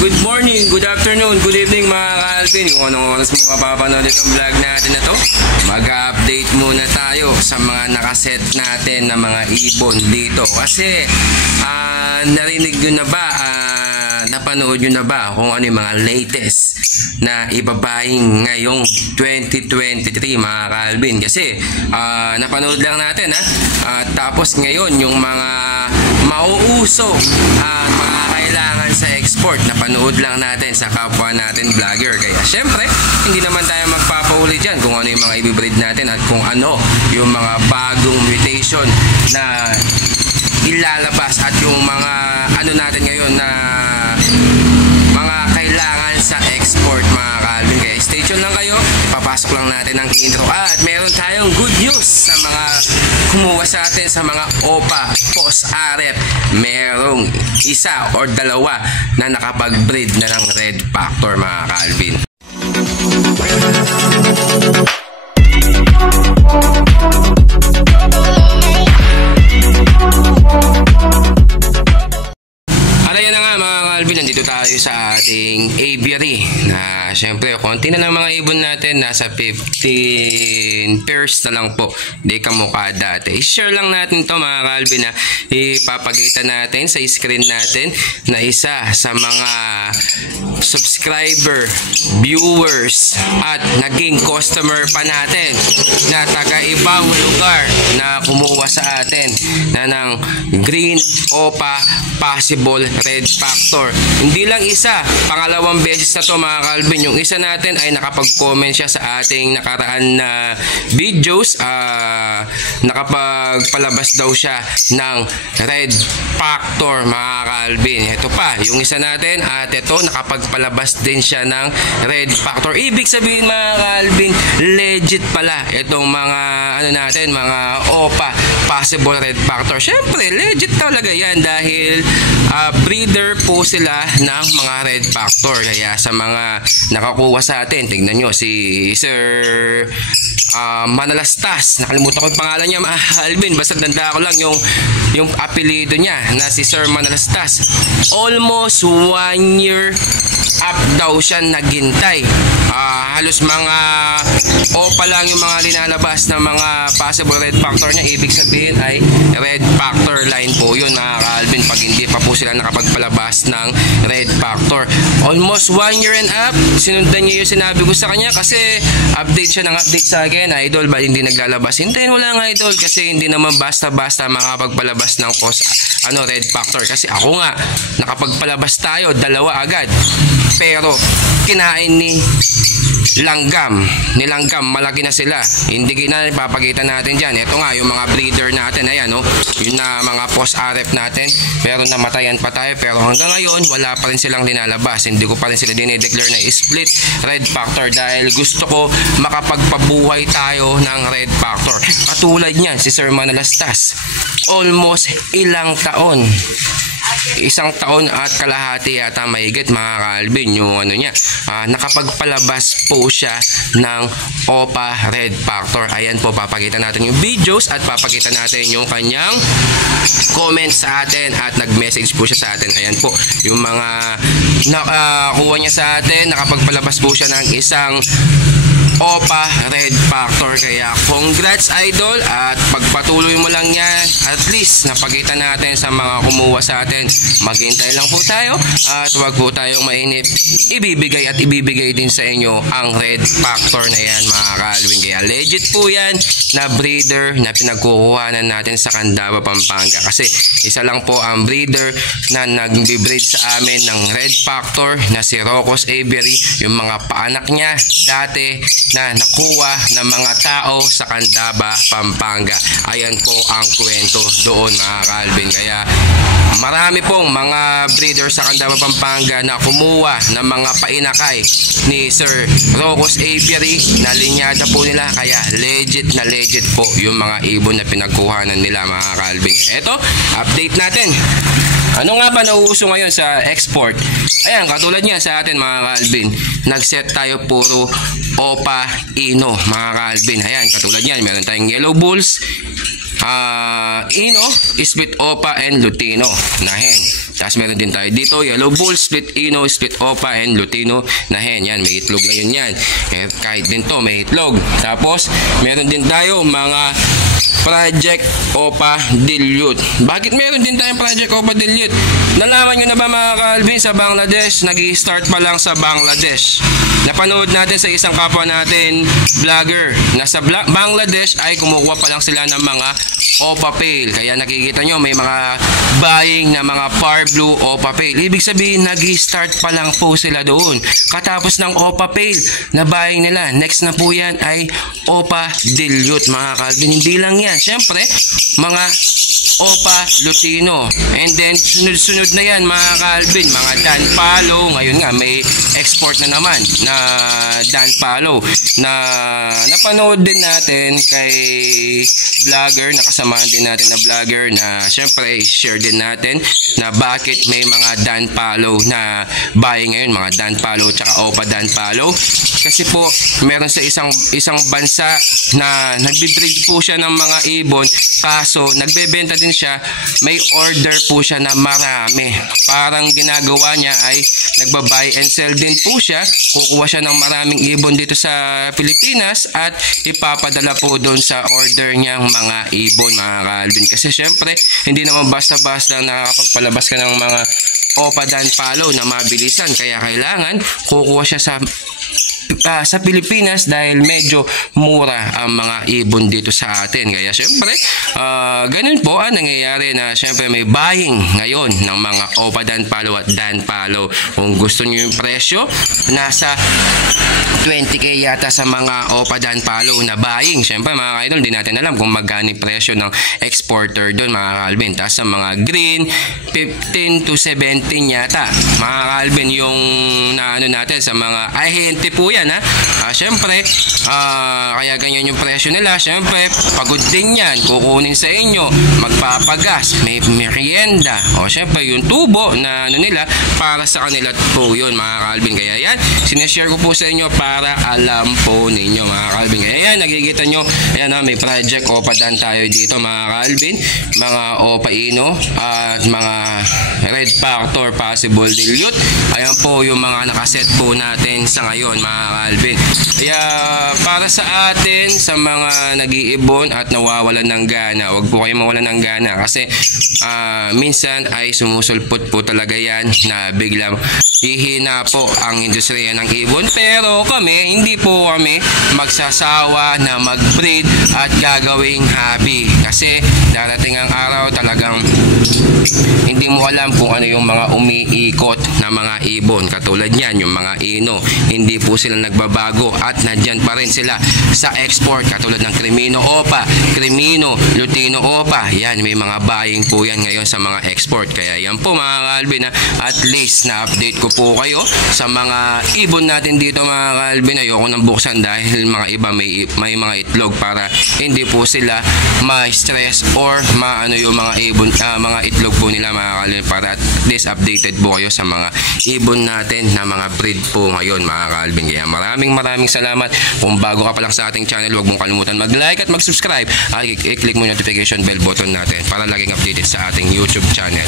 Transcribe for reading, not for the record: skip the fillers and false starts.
Good morning, good afternoon, good evening mga ka-Alvin. Kung anong oras mo mapapanood itong vlog natin na to, mag-update muna tayo sa mga nakaset natin na mga ibon dito. Kasi narinig nyo na ba, napanood nyo na ba kung ano yung mga latest na ibabahing ngayong 2023 mga ka-Alvin? Kasi napanood lang natin tapos ngayon yung mga mauuso at mga kailangan sa export, napanood lang natin sa kapwa natin vlogger. Kaya syempre, hindi naman tayo magpapahuli dyan kung ano yung mga ibibreed natin at kung ano yung mga bagong mutation na ilalabas at yung mga ano natin ngayon na mga kailangan sa export mga ka-Alvin. Kaya stay tuned lang kayo, ipapasok lang natin ang intro at meron tayong good news sa mga kumuha sa atin sa mga OPA post-AREP. Merong isa or dalawa na nakapag-breed na ng Red Factor mga ka-Alvin. Yan na nga mga ka-Alvin, nandito tayo sa ating aviary na syempre konti na lang mga ibon natin, nasa 15 pairs na lang po, di kamukha dati. I-share lang natin to mga ka-Alvin na ipapakita natin sa screen natin na isa sa mga subscriber, viewers at naging customer pa natin na taga-ibang lugar na kumuha sa atin na ng Green OPA Possible Red Factor. Hindi lang isa, pangalawang beses na to mga ka-Alvin. Yung isa natin ay nakapag-comment siya sa ating nakaraan na videos, nakapagpalabas daw siya ng Red Factor mga ka-Alvin. Ito pa, yung isa natin at ito nakapagpalabas din siya ng Red Factor. Ibig sabihin mga ka-Alvin, legit pala itong mga ano natin, mga OPA Possible Red Factor. Syempre, legit talaga yan dahil breeder po sila ng mga Red Factor. Kaya sa mga nakakuha sa atin, tingnan nyo si Sir Manalastas, nakalimutan ko yung pangalan niya mga Alvin, basta tanda ko lang yung apelido niya na si Sir Manalastas. Almost 1 year up daw siya naghintay. Halos mga OPA lang yung mga linalabas na mga possible Red Factor niya. Ibig sabihin ay Red Factor line po yun mga ka-Alvin pag hindi pa po sila nakapagpalabas ng Red Factor. Almost 1 year and up, sinundan niya yung sinabi ko sa kanya kasi update siya ng update sa akin. Idol, ba hindi naglalabas? Hintayin mo lang idol kasi hindi naman basta-basta makapagpalabas ng Red Factor. Kasi ako nga, nakapagpalabas tayo, 2 agad. Pero kinain ni Langgam, malaki na sila. Hindi na ipapakita natin dyan. Ito nga yung mga breeder natin, ayan yun na mga post-AREP natin, pero namatayan pa tayo. Pero hanggang ngayon wala pa rin silang linalabas. Hindi ko pa rin sila dinideclare na split Red Factor dahil gusto ko makapagpabuhay tayo ng Red Factor. Katulad niyan si Sir Manalastas, almost ilang taon, 1 taon at kalahati yata mahigit mga ka-Alvin yung ano niya, nakapagpalabas po siya ng OPA Red Factor. Ayan po, papakita natin yung videos at papakita natin yung kanyang comment sa atin at nag-message po siya sa atin. Ayan po yung mga nakakuha niya sa atin, nakapagpalabas po siya ng isang OPA Red Factor. Kaya congrats idol at pagpatuloy mo lang yan, at least napakita natin sa mga kumuha sa atin. Maghintay lang po tayo at wag po tayong mainip, ibibigay din sa inyo ang Red Factor na yan mga ka-Alvin. Kaya legit po yan na breeder na pinagkukuhanan natin sa Candaba, Pampanga. Kasi isa lang po ang breeder na nag-breed sa amin ng Red Factor na si Rocos Aviary. Yung mga paanak niya dati na nakuha ng mga tao sa Candaba, Pampanga. Ayan po ang kwento doon mga ka-Alvin. Kaya marami pong mga breeder sa Candaba, Pampanga na kumuha ng mga painakay ni Sir Rocos Aviary na linyada po nila. Kaya legit na legit po yung mga ibon na pinagkuhanan nila mga ka-Alvin. Ito, update natin. Ano nga ba nauuso ngayon sa export? Ayan, katulad niya sa atin mga ka-Alvin, nag-set tayo puro OPA Ino mga ka-Alvin. Ayan, katulad niyan, meron tayong Yellow Bulls, Ino, Split OPA and Lutino na hen. Tapos meron din tayo dito, Yellow Bull, Split Ino, Split Opa, and Lutino na hen. Yan, may itlog ngayon yan. Kahit din to, may itlog. Tapos, meron din tayo mga Project Opa Dilute. Bakit meron din tayong Project Opa Dilute? Nalaman nyo na ba mga ka-Alvin, sa Bangladesh, nag-i-start pa lang sa Bangladesh. Napanood natin sa isang kapwa natin vlogger na sa Bangladesh ay kumukuha pa lang sila ng mga Opa Pale. Kaya nakikita nyo may mga buying na mga Par Blue Opa Pale. Ibig sabihin nag-i-start pa lang po sila doon. Katapos ng Opa Pale na buying nila, next na po yan ay Opa Dilute mga ka-Alvin. Hindi lang yan, syempre mga Opa Lutino, and then sunod-sunod na yan mga ka-Alvin, mga Dan Palo. Ngayon nga may export na naman na Dan Palo na napanood din natin kay vlogger, nakasamahan din natin na vlogger na syempre share din natin na bakit may mga Dan Palo na buying ngayon, mga Dan Palo tsaka Opa Dan Palo. Kasi po meron sa isang bansa na nagbe-breed po siya ng mga ibon, kaso nagbebenta din siya, may order po siya na marami. Parang ginagawa niya ay nagba-buy and sell din po siya. Kukuha siya ng maraming ibon dito sa Pilipinas at ipapadala po doon sa order niyang mga ibon mga ka-Alvin. Kasi syempre hindi naman basta-basta nakakapagpalabas ka ng mga Opa Dan Palo na mabilisan, kaya kailangan kukuha siya sa Pilipinas dahil medyo mura ang mga ibon dito sa atin. Kaya syempre ganun po ang nangyayari na syempre may buying ngayon ng mga Opa Dan Palo at Dan Palo. Kung gusto niyo yung presyo, nasa 20k yata sa mga Opa Dan Palo na buying. Syempre mga ka-idol, di natin alam kung magkano presyo ng exporter doon mga ka-Alvin. Tapos sa mga green, 15 to 17 yata mga ka-Alvin yung naano natin sa mga ahente po yan ha. Syempre kaya ganyan yung presyo nila. Syempre pagod din yan, kukunin sa inyo, magpapagas, may merienda, o syempre yung tubo na ano nila, para sa kanila po yun mga ka-Alvin. Kaya yan, sineshare ko po sa inyo para alam po ninyo mga ka-Alvin. Kaya yan, nakikita nyo, ayan may Project Opa Dan tayo dito mga ka-Alvin, mga Opa Ino at mga Red Factor Possible Dilute. Ayan po yung mga nakaset po natin sa ngayon mga ka-Alvin. Kaya para sa atin, sa mga nag-iibon at nawawalan ng gana, huwag po kayo mawalan ng gana kasi minsan ay sumusulpot po talaga yan na biglang hihina po ang industriya ng ibon. Pero kami, hindi po kami magsasawa na mag-breed at gagawing hobby kasi darating ang araw talagang hindi mo alam kung ano yung mga umiikot na mga ibon. Katulad yan, yung mga ino, hindi po sila nagbabago at nandyan pa rin sila sa export. Katulad ng Crimino Opa, Crimino, Lutino Opa, yan, may mga buying po yan ngayon sa mga export. Kaya yan po mga ka-Alvin, at least na update ko po kayo sa mga ibon natin dito mga ka-Alvin. Ayoko nang buksan dahil mga iba may mga itlog para hindi po sila ma-stress or maano yung mga ibon, mga itlog po nila mga ka-Alvin, para at least updated po kayo sa mga ibon natin na mga breed po ngayon mga ka-Alvin. Kaya maraming salamat. Kung bago ka pa lang sa ating channel, huwag mong kalimutan mag-like at mag-subscribe at i-click mo yung notification bell button natin para laging updated sa ating YouTube channel.